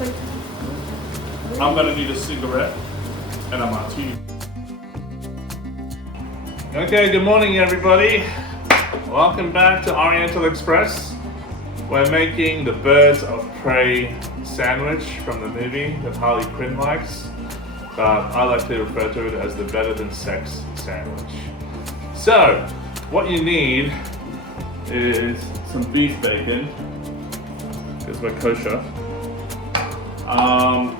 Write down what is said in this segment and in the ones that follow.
I'm gonna need a cigarette and a martini. Okay, good morning everybody. Welcome back to Oriental Express. We're making the Birds of Prey sandwich from the movie that Harley Quinn likes. I like to refer to it as the better than sex sandwich. So, what you need is some beef bacon, because we're kosher.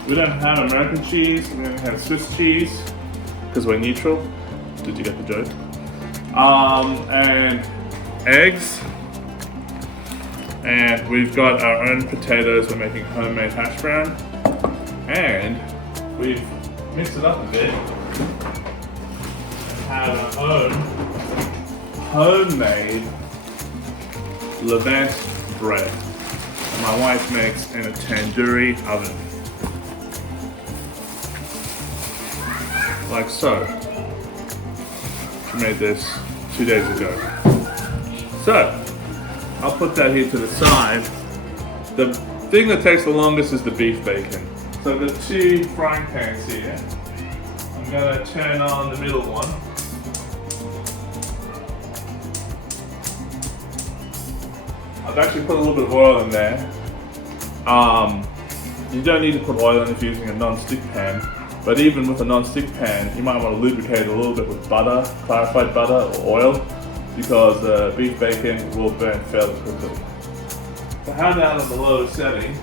We don't have American cheese, we don't have Swiss cheese, because we're neutral. Did you get the joke? And eggs. And we've got our own potatoes, we're making homemade hash brown. And we've mixed it up a bit and had our own homemade Levant bread. And my wife makes in a tandoori oven. Like so. She made this 2 days ago. So, I'll put that here to the side. The thing that takes the longest is the beef bacon. So I've got two frying pans here. I'm gonna turn on the middle one. I've actually put a little bit of oil in there. You don't need to put oil in if you're using a non-stick pan, but even with a non-stick pan, you might want to lubricate it a little bit with butter, clarified butter or oil, because beef bacon will burn fairly quickly. So have that on the low setting.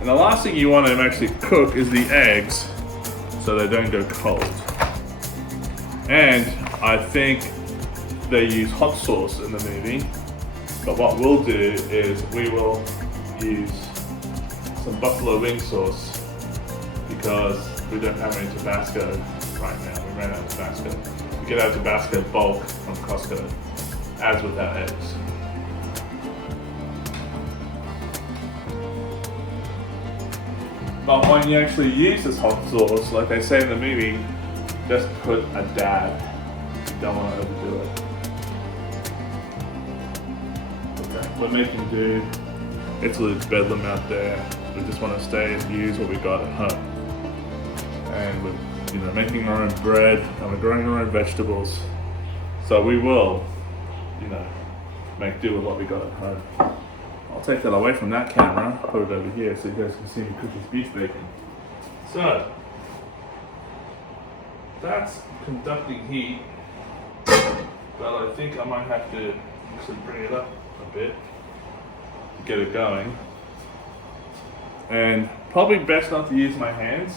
And the last thing you want to actually cook is the eggs, so they don't go cold. And I think they use hot sauce in the movie, but what we'll do is we will use some buffalo wing sauce, because we don't have any Tabasco right now. We ran out of Tabasco. We get our Tabasco bulk from Costco, as with our eggs. But when you actually use this hot sauce, like they say in the movie, just put a dab. You don't want to overdo it. Okay, we're making do. It's a little bedlam out there. We just want to stay and use what we got at home. And we're making our own bread and we're growing our own vegetables. So we will, make do with what we got at home. I'll take that away from that camera, put it over here so you guys can see me cook this beef bacon. So, that's conducting heat, but I think I might have to actually bring it up a bit to get it going. And probably best not to use my hands.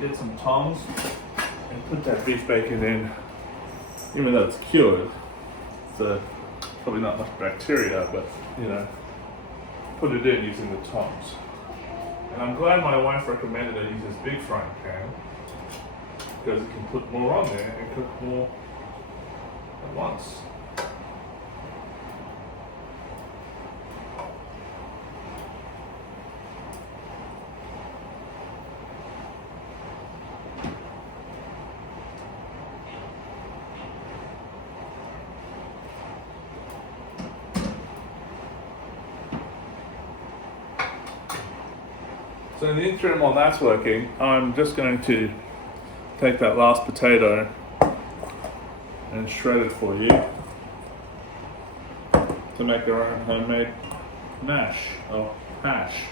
Get some tongs and put that beef bacon in, even though it's cured. So probably not much bacteria, but put it in using the tongs. And I'm glad my wife recommended I use this big frying pan, because it can put more on there and cook more at once. So in the interim while that's working, I'm just going to take that last potato and shred it for you to make our own homemade mash or hash.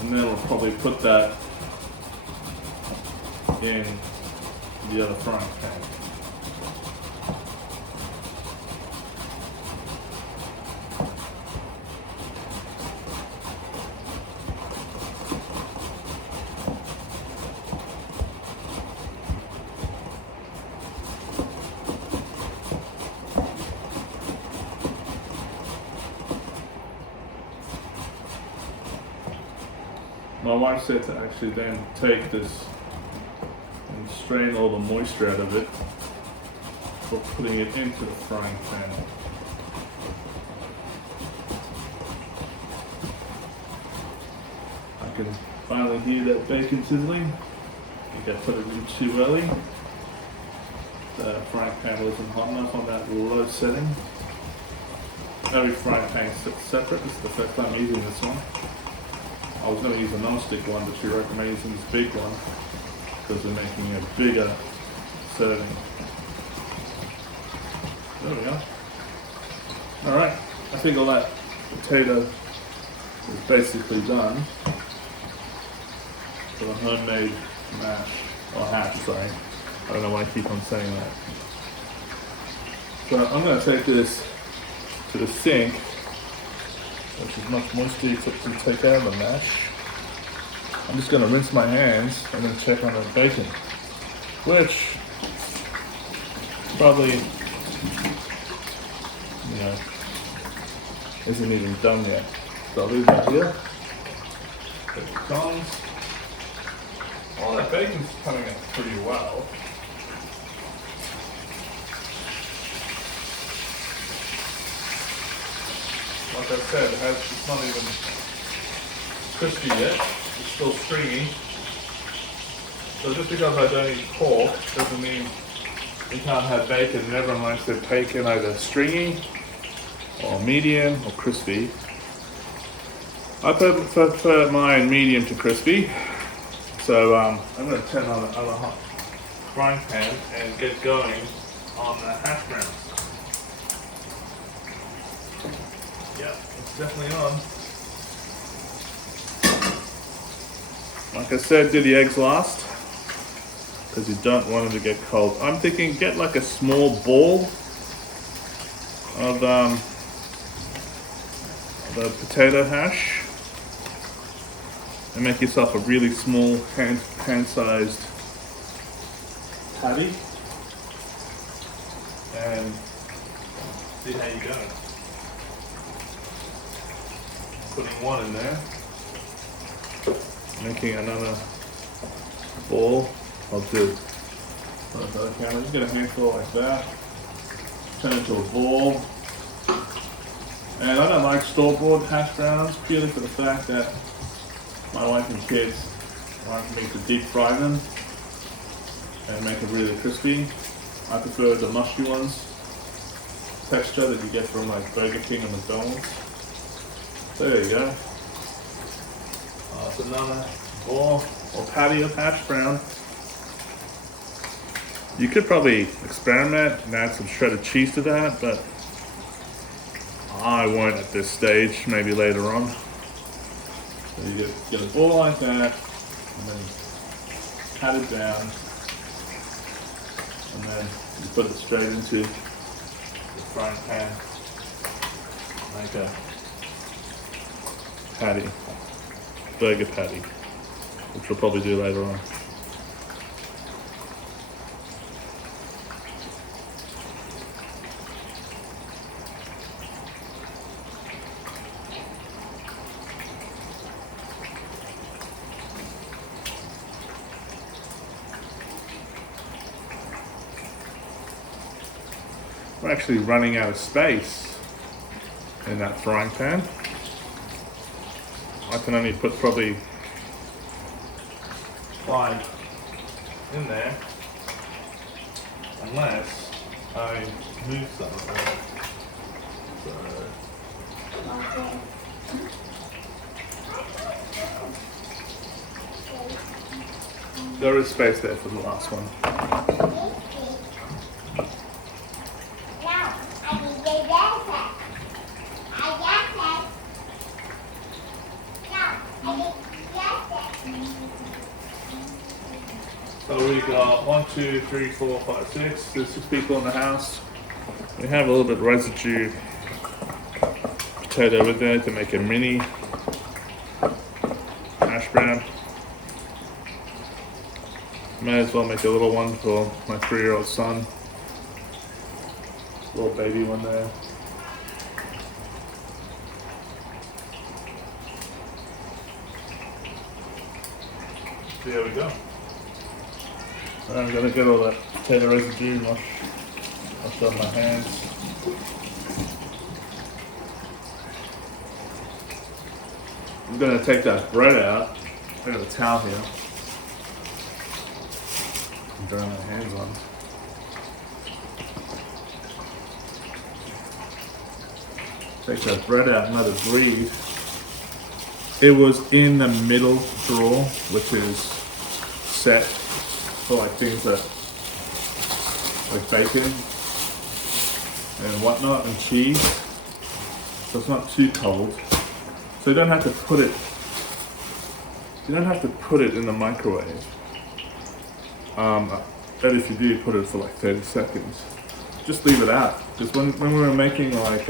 And then we'll probably put that in the other frying pan. My wife said to actually then take this and strain all the moisture out of it before putting it into the frying pan. I can finally hear that bacon sizzling. I think I put it in too early. the frying pan wasn't hot enough on that low setting. Every frying pan is separate. This is the first time using this one. I was going to use a non-stick one, but she recommended using this big one because we're making a bigger serving. There we go. Alright, I think all that potato is basically done for the homemade mash, or hash, sorry. I don't know why I keep on saying that. So I'm going to take this to the sink, which is much moisture to take out of the mash. I'm just going to rinse my hands and then check on the bacon, which probably, isn't even done yet. So I'll leave that here. Take the tongs. All that bacon's coming out pretty well. Like I said, it's not even crispy yet. It's still stringy. So just because I don't eat pork doesn't mean you can't have bacon. And everyone likes their bacon either stringy or medium or crispy. I prefer mine medium to crispy. So I'm going to turn on the other hot frying pan and get going on the hash browns. Yeah, it's definitely on. Like I said, do the eggs last because you don't want them to get cold. I'm thinking get like a small ball of the potato hash and make yourself a really small hand-sized patty and see how you go. Putting one in there, making another ball. I'll do just get a handful like that, turn it into a ball. And I don't like store-bought hash browns purely for the fact that my wife and kids like me to deep fry them and make them really crispy. I prefer the mushy ones, texture that you get from like Burger King and McDonald's. There you go. That's another ball or patty of hash brown. You could probably experiment and add some shredded cheese to that, but I won't at this stage, maybe later on. So you get a ball like that, and then pat it down, and then you put it straight into the frying pan, like a patty, burger patty, which we'll probably do later on. We're actually running out of space in that frying pan. I can only put probably 5 in there unless I move some of them. So there is space there for the last one. So we got 1, 2, 3, 4, 5, 6. There's 6 people in the house. We have a little bit of residue potato with there to make a mini hash brown. May as well make a little one for my 3-year-old son. Little baby one there. There we go. I'm gonna get all that potato residue, wash off my hands. I'm gonna take that bread out. I got a towel here. I'm drying my hands on. Take that bread out and let it breathe. It was in the middle drawer, which is set for like things that, like bacon and whatnot and cheese. So it's not too cold. So you don't have to put it. You don't have to put it in the microwave. But if you do, put it for like 30 seconds. Just leave it out. Because when we were making like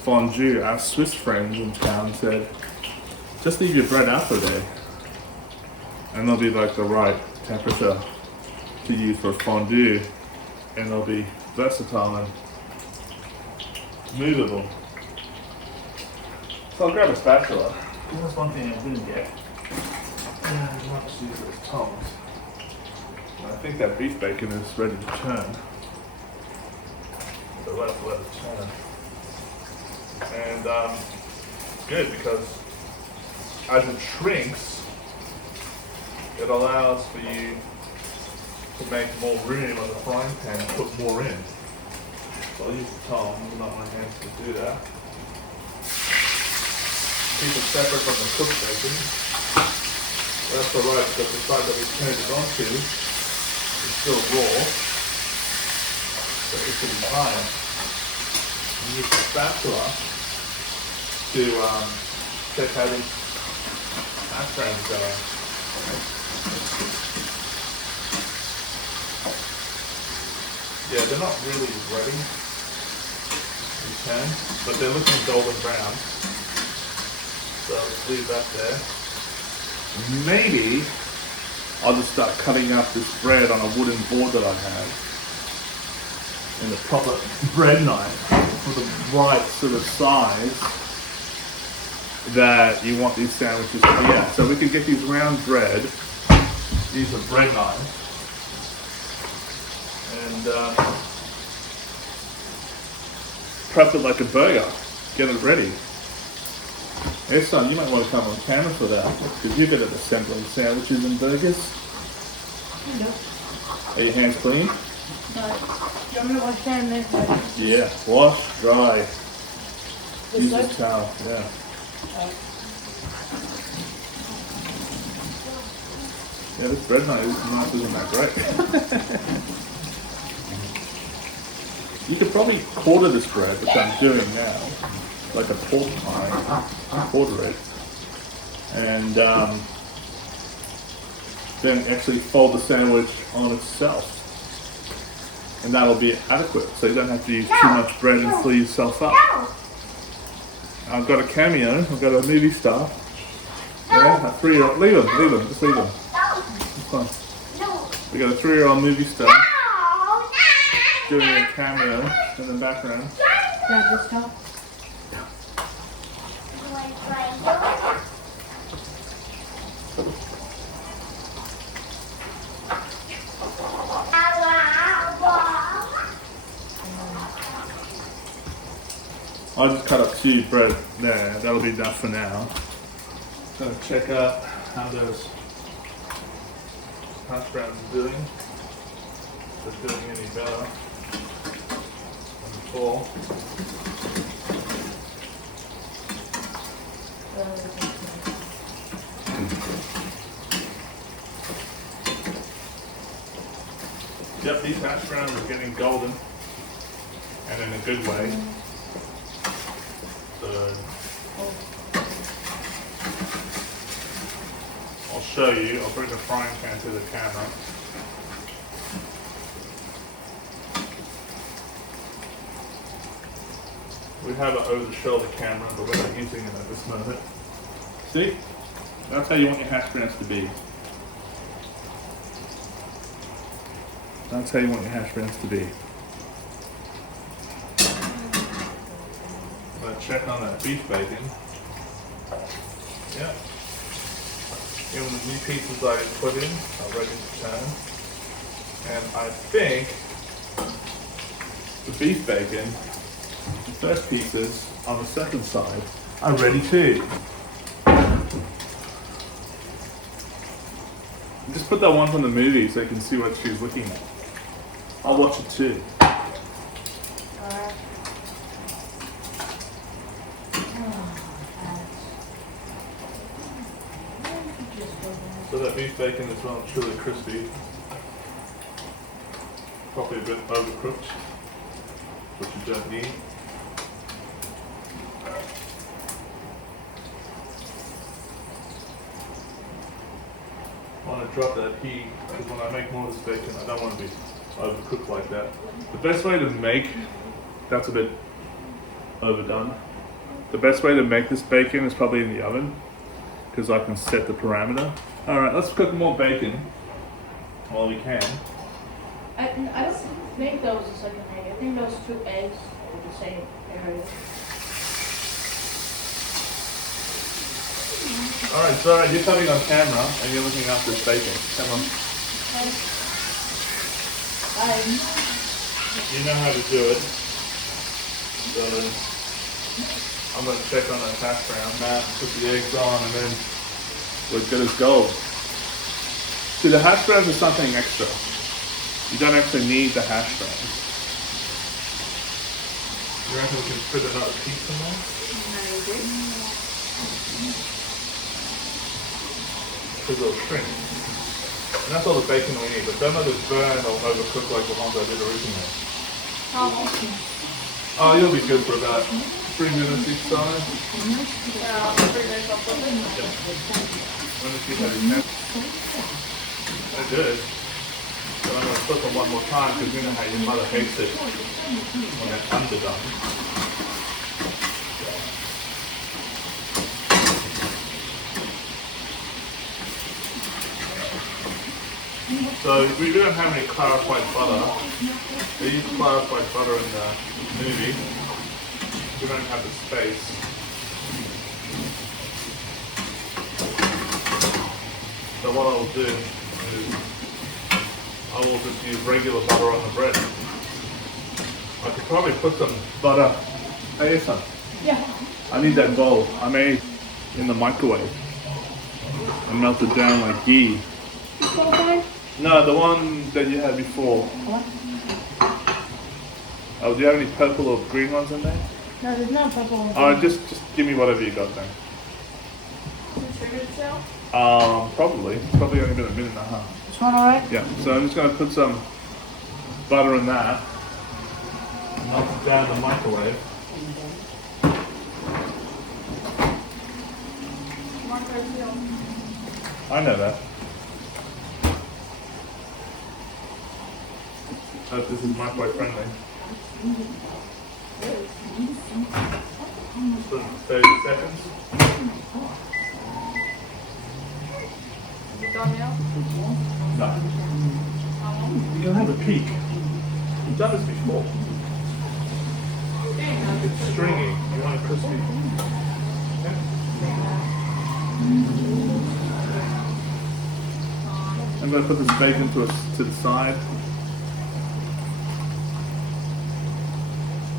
fondue, our Swiss friends in town said, just leave your bread out for a day. And they'll be like the right temperature to use for fondue. And they'll be versatile and movable. So I'll grab a spatula. That's one thing I didn't get. Not to use those tongs. I think that beef bacon is ready to turn. So let it turn. And it's good because as it shrinks, it allows for you to make more room on the frying pan and put more in. So I'll use the tongs, not my hands to do that. Keep it separate from the cooked bacon. That's alright because the side that we turned it onto is still raw. So it should be fine. You use the spatula to check how these hash browns go. Yeah, they're not really ready to turn, but they're looking golden brown. So let's leave that there. Maybe I'll just start cutting up this bread on a wooden board that I have in the proper bread knife for the right sort of size that you want these sandwiches to be at. So we could get these round bread, use a bread knife, and prep it like a burger, get it ready. Hey son, you might want to come on camera for that, because you're good at assembling sandwiches and burgers. No. Are your hands clean? No. You want me to wash down there? Yeah, wash, dry. With Use soap? this towel, yeah. Yeah, this bread knife isn't that great. You could probably quarter this bread, which I'm doing now, like a pork pie, quarter it, and then actually fold the sandwich on itself. And that'll be adequate, so you don't have to use too much bread and fill yourself up. I've got a cameo, I've got a movie star. Yeah, a 3-year-old, leave him, just leave him. It's fine. We got a 3-year-old movie star doing a cameo in the background. Grab this top. I'll just cut up 2 bread there, that'll be enough for now. Gonna check out how those hash browns are doing. If they're doing any better than before. Yep, these hash browns are getting golden, and in a good way. So I'll show you. I'll bring the frying pan to the camera. We have an over-the-shoulder camera, but we're not using it at this moment. See? That's how you want your hash browns to be. That's how you want your hash browns to be. Let's check on that beef bacon. Yeah. Even the new pieces I put in are ready to turn. And I think the beef bacon, the first pieces on the second side, are ready too. Just put that one from the movie so you can see what she's looking at. I'll watch it too. Alright. So that beef bacon is well and truly crispy. Probably a bit overcooked, which you don't need. I want to drop that heat because when I make more of this bacon, I don't want to be overcooked like that. The best way to make, that's a bit overdone. The best way to make this bacon is probably in the oven because I can set the parameter. Alright, let's cook more bacon while we can. I don't think those is like an egg. I think those 2 eggs are the same area. Alright, so you're coming on camera and you're looking after this bacon. Come on. You know how to do it. So I'm going to check on that hash brown, Matt, put the eggs on, and then we're good as gold. See, the hash browns are something extra. You don't actually need the hash browns. You reckon we can put another piece in there? Maybe. Because it'll shrink. And that's all the bacon we need, but don't let it burn or overcook like the ones I did originally. Oh, you'll be good for about 3 minutes each time. Let me see how you can. They're good. But I'm going to cook them one more time because you know how your mother hates it when they're underdone. So we don't have any clarified butter. They use clarified butter in the movie. We don't have the space. So what I'll do is I will just use regular butter on the bread. I could probably put some butter. Hey, son. Yeah. I need that bowl. I made in the microwave. I melted down like ghee. No, the one that you had before. What? Oh, do you have any purple or green ones in there? No, there's no purple. Just give me whatever you got then. Probably. It's probably only been a minute and a half. This one alright? Yeah, so I'm just going to put some butter in that. Melt it down in the microwave. I know that. Hope this is microwave friendly. Put 30 seconds. Is it done now? No. You can have a peek. You've done this before. It's stringy. You want it crispy. Okay. I'm going to put this bacon to the side.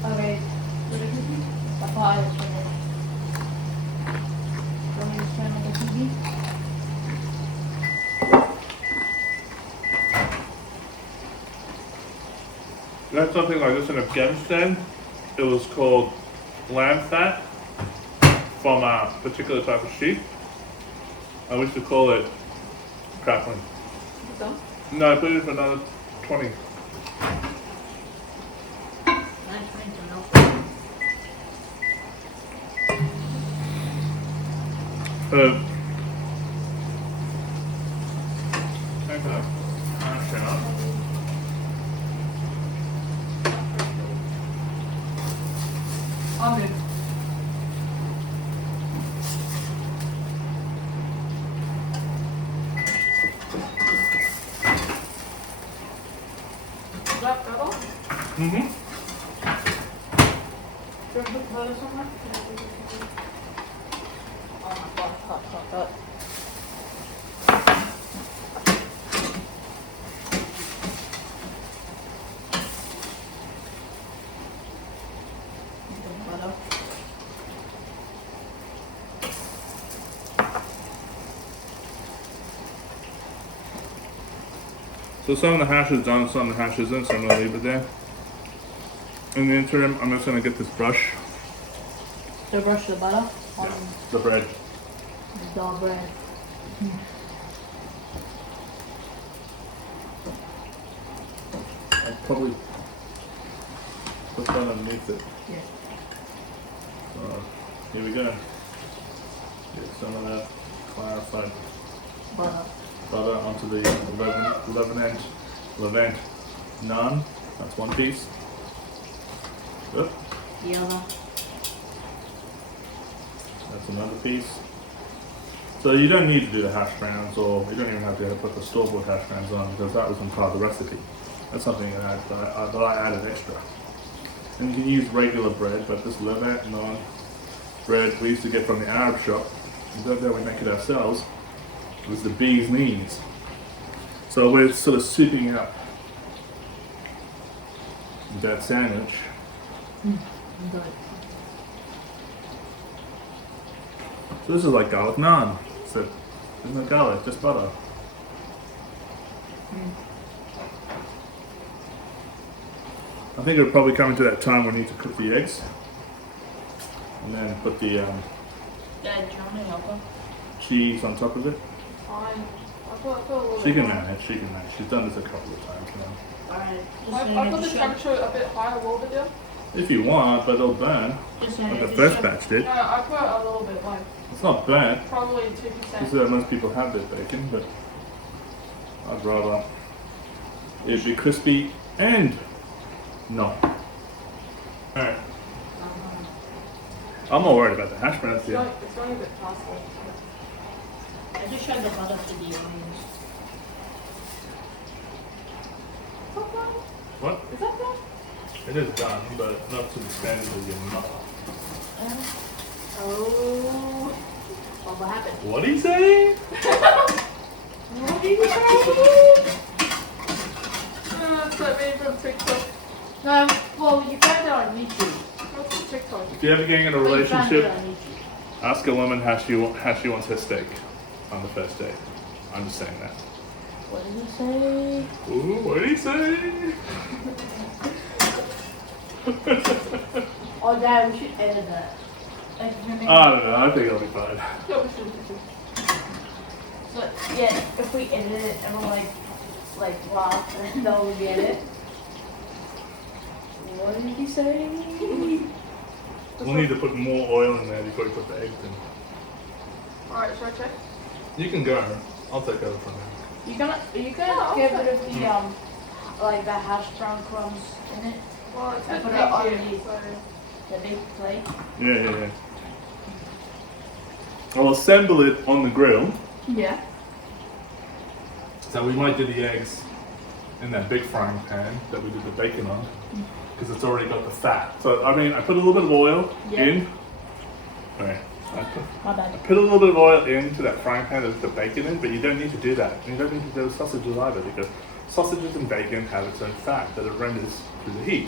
Okay. The pie is ready. Want me to turn on the TV? That's something like this in Afghanistan. It was called lamb fat from a particular type of sheep. I used to call it crackling. So? No, I put it for another 20. Take the hash out. I'm in. Is that double? Mm-hmm. Should we put butter somewhere? Oh my gosh, hot. Butter. So some of the hash is done, some of the hash isn't, so I'm going to leave it there. In the interim, I'm just going to get this brush. So brush the butter on The bread. the bread. I'll probably put that underneath it. Yeah. Here we go. Get some of that clarified butter onto the Levant naan. That's one piece. Yep. The other. That's another piece. So you don't need to do the hash browns, or you don't even have to put the store-bought hash browns on, because that wasn't part of the recipe. That's something that I added extra. And you can use regular bread, but this Levant naan bread we used to get from the Arab shop, and then we make it ourselves, was the bee's knees. So we're sort of souping up that sandwich. Good. So this is like garlic naan. So there's no garlic, just butter. I think it'll probably come into that time when we need to cook the eggs. And then put the Dad, do you want me to help her? cheese on top of it. Fine. I put a little She bit can more. manage, she can manage. She's done this a couple of times now. Alright. I put the temperature a bit higher a little bit there. If you want, but it'll burn. Like the first batch did. No, I put a little bit, like It's not bad. probably This is 2%. how most people have their bacon, but I'd rather it be crispy and not. Alright. I'm not worried about the hash browns here. It's going a bit faster. I just tried the butter to the onions. What? Is that done? It is done, but not to the standard of your mother. Oh. What happened? What do you say? What did you say? It's like me from TikTok. Well, you found it on YouTube. What's the TikTok? If you're ever getting in a But you found it relationship, on YouTube. ask a woman how she wants her steak on the first date. I'm just saying that. What did he say? Ooh, what did he say? Oh, Dad, we should edit that. Like, you're making- I don't know. I think it'll be fine. Yeah, we should. So, yeah, if we edit it, everyone like laugh, and then we'll get it. What did he say? We'll need to put more oil in there before you put the eggs in. Alright, should I check? You can go. I'll take over from there. You gonna Yeah, get okay. rid of the like the hash brown crumbs in it, Well, it's I a put it big underneath. here, so... the big plate. Yeah. I'll assemble it on the grill. Yeah. So we might do the eggs in that big frying pan that we did the bacon on, because it's already got the fat. So I mean, I put a little bit of oil Yeah. in. Right. I My bad. put a little bit of oil into that frying pan with the bacon in, but you don't need to do that. You don't need to do sausages either, because sausages and bacon have its own fat that it renders through the heat.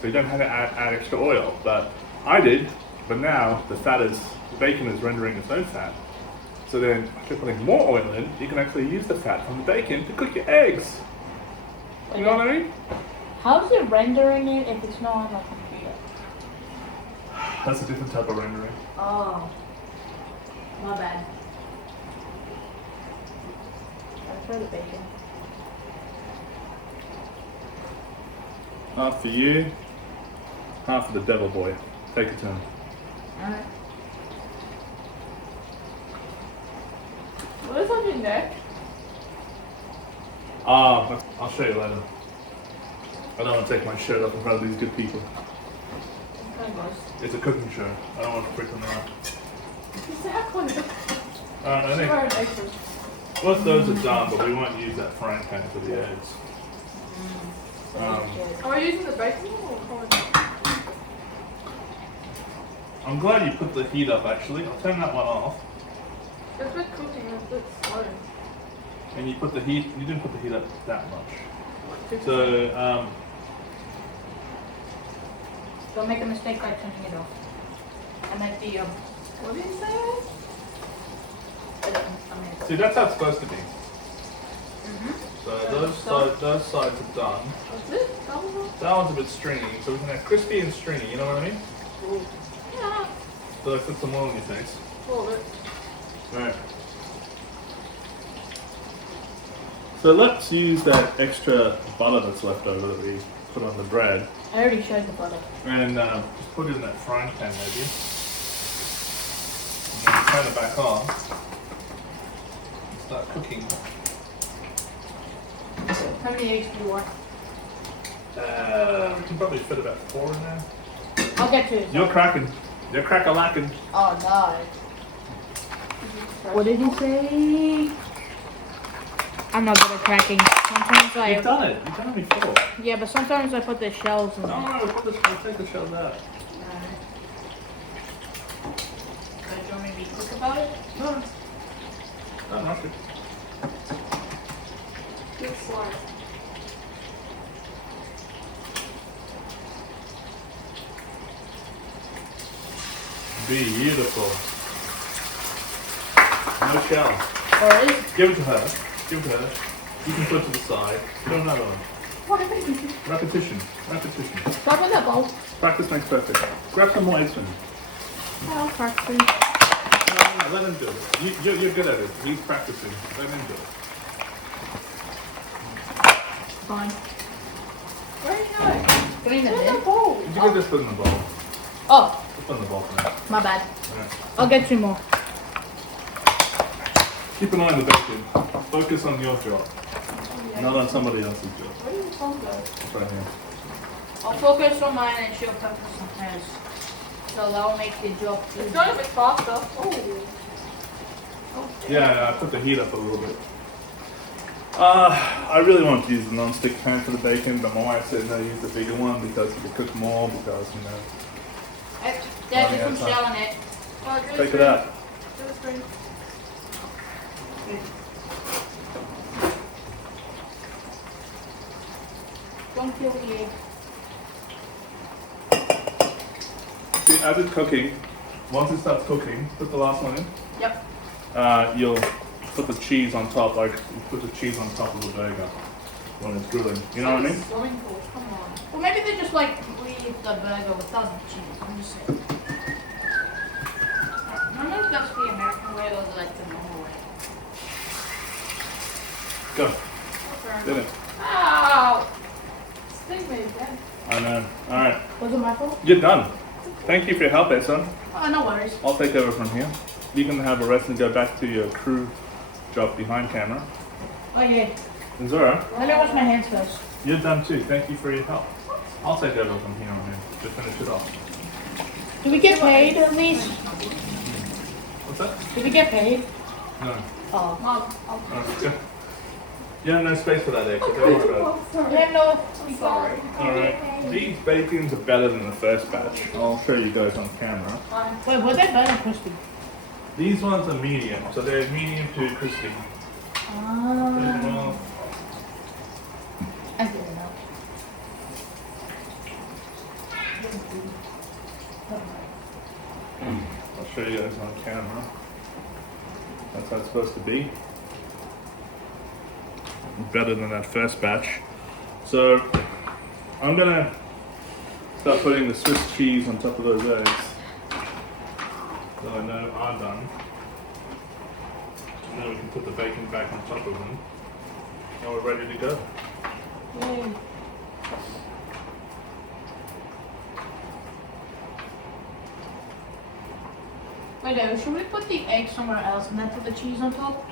So you don't have to add extra oil. But I did, but now the bacon is rendering its own fat. So then, after putting more oil in, you can actually use the fat from the bacon to cook your eggs. You know what I mean? How is it rendering it if it's not on my computer? That's a different type of rendering. Oh. My bad. I'll try the bacon. Half for you, half for the devil boy. Take a turn. Alright. What is on your neck? I'll show you later. I don't want to take my shirt off in front of these good people. It's kind of gross. It's a cooking show. I don't want to freak them out. Exactly. I think Wearing aprons. most of those are done, but we won't use that frying pan for the eggs. Are we using the bacon or corn? I'm glad you put the heat up actually. I'll turn that one off. It's been cooking, it's a bit slow. And you didn't put the heat up that much. Like 50%. So, Don't make a mistake like turning it off. I meant the What did you say? see, that's how it's supposed to be. So those sides are done. What's it? That was all? That one's a bit stringy, so we can have crispy and stringy, you know what I mean? Ooh. Yeah. So I put some oil on your face. A little bit. Right. So let's use that extra butter that's left over that we put on the bread. I already showed the butter. And just put it in that frying pan maybe. And then turn it back on. And start cooking. How many eggs do you want? We can probably fit about 4 in there. I'll get 2. You're cracking. You're crack-a-lacking. Oh no. What did he say? I'm not good at cracking. Sometimes You've done it. You've done it before. Yeah, but sometimes I put the shells in. No, we'll take the shells out. Do you want me to be quick about it? No. No, not good. Good slide. Beautiful. No shell. Or is it? Give it to her. Give it to her. You can put it to the side. Put another one. What are you? Repetition. Repetition. Stop with that bowl. Practice makes perfect. Grab some more eggs from me. I'll practice. No, let him do it. You're good at it. He's practicing. Let him do it. Fine. Where are you going? Putting them Where's the in. bowl? You can just put in the bowl. Oh, Just put in the bowl for now. my bad. Alright. I'll get 2 more. Keep an eye on the bacon. Focus on your job, not on somebody else's job. Where did your phone go? It's right here. I'll focus on mine and she'll focus on hers. So that will make the job It's easier. going a bit faster. Oh. Yeah, I put the heat up a little bit. I really want to use the non-stick pan for the bacon, but my wife said no, use the bigger one because you can cook more because, you know. Dad, there's some shell in it. Oh, good Take it screen. out. Good screen. Don't kill the egg. See, as it's cooking, once it starts cooking, put the last one in. Yep. You'll put the cheese on top, like you put the cheese on top of the burger when it's grilling. You know what I mean? Swimming pool. Come on. Well, maybe they just like leave the burger without the cheese. I'm just saying. I don't know if that's the American way or like the normal way. Go. Okay. Did it. Ow! Sting me again. I know. Alright. Was it my fault? You're done. Thank you for your help there, son. Oh, no worries. I'll take over from here. You can have a rest and go back to your crew job behind camera. Oh, yeah. And Zora, Let me wash my hands first. you're done too. Thank you for your help. I'll take over from here on in to finish it off. Do we get paid at least? What's that? Do we get paid? No. Oh. Mom, You have no space for that egg, so don't worry about it. sorry. Yeah, no. I'm sorry. Alright. These bacons are better than the first batch. I'll show you guys on camera. Wait, was that better crispy? These ones are medium, so they're medium to crispy. Ah. I didn't know. I'll show you guys on camera. That's how it's supposed to be. Better than that first batch. So I'm gonna start putting the Swiss cheese on top of those eggs that I know are done. And then we can put the bacon back on top of them. And we're ready to go. Yay. Wait, should we put the egg somewhere else and then put the cheese on top?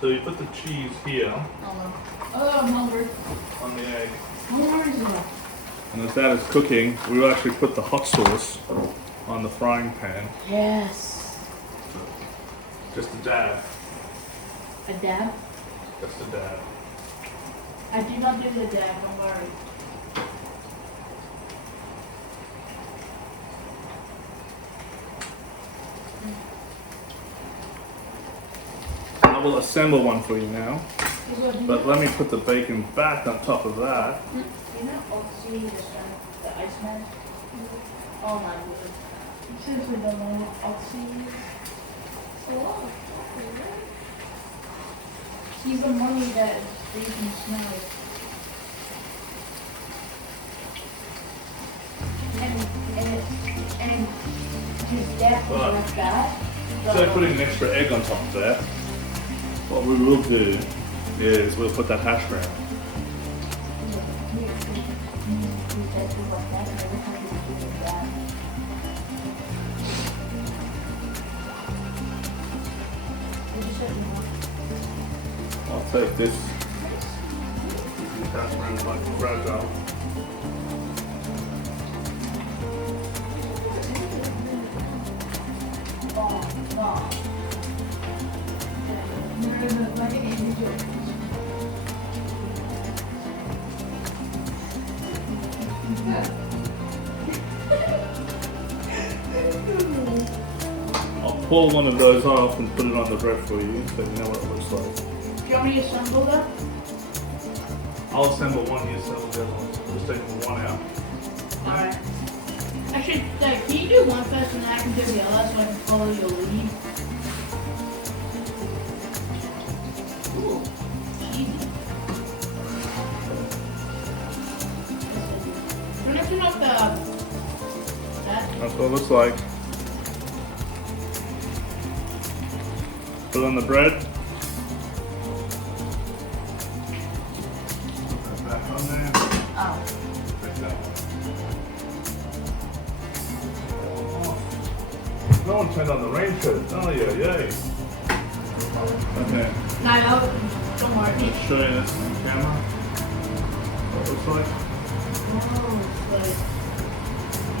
So you put the cheese here Oh no. Oh, I'm hungry. on the egg. How hard is that? And as that is cooking, we will actually put the hot sauce on the frying pan. Yes. Just a dab. A dab? Just a dab. I do not do the dab, don't worry. I will assemble one for you now. But let me put the bacon back on top of that. You know, Oxy, the Iceman? Oh my god. You seriously don't know what Oxy is? Oh, He's the money that you can smell. And his dad was like that. So I put an extra egg on top of that. What we will do is we'll put that hash brown. I'll take this. Hash brown like fragile. I'll pull one of those off and put it on the bread for you so you know what it looks like. Do you want me to assemble that? I'll assemble one, you assemble the other one. Just taking one out. Alright. Actually, Dad, can you do one first and then I can do the other so I can follow your lead? Ooh, easy. I'm gonna turn off that. That's what it looks like. Put it on the bread. Put that back on there. Oh. Like that. No one turned on the rain curtain. Oh yeah, yay. Okay. No, don't worry. Let's show you this on camera. What it looks like. Oh, but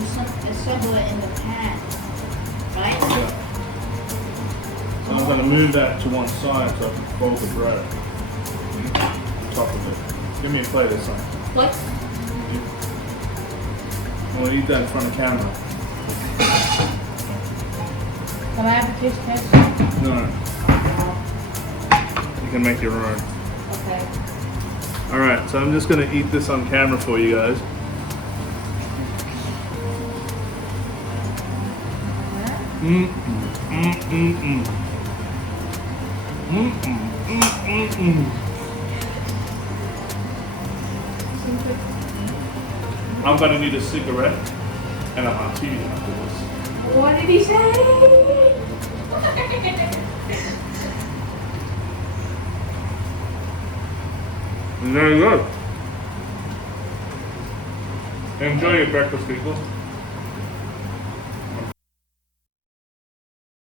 you assemble it in the pan, right? Yeah. So I'm going to move that to one side so I can fold the bread. On top of it. Give me a plate this time. What? I'm going to eat that in front of camera. Can I have a taste test? No. You can make your own. Okay. Alright, so I'm just going to eat this on camera for you guys. I'm going to need a cigarette and a martini afterwards. What did he say? Very good. Enjoy your breakfast, people.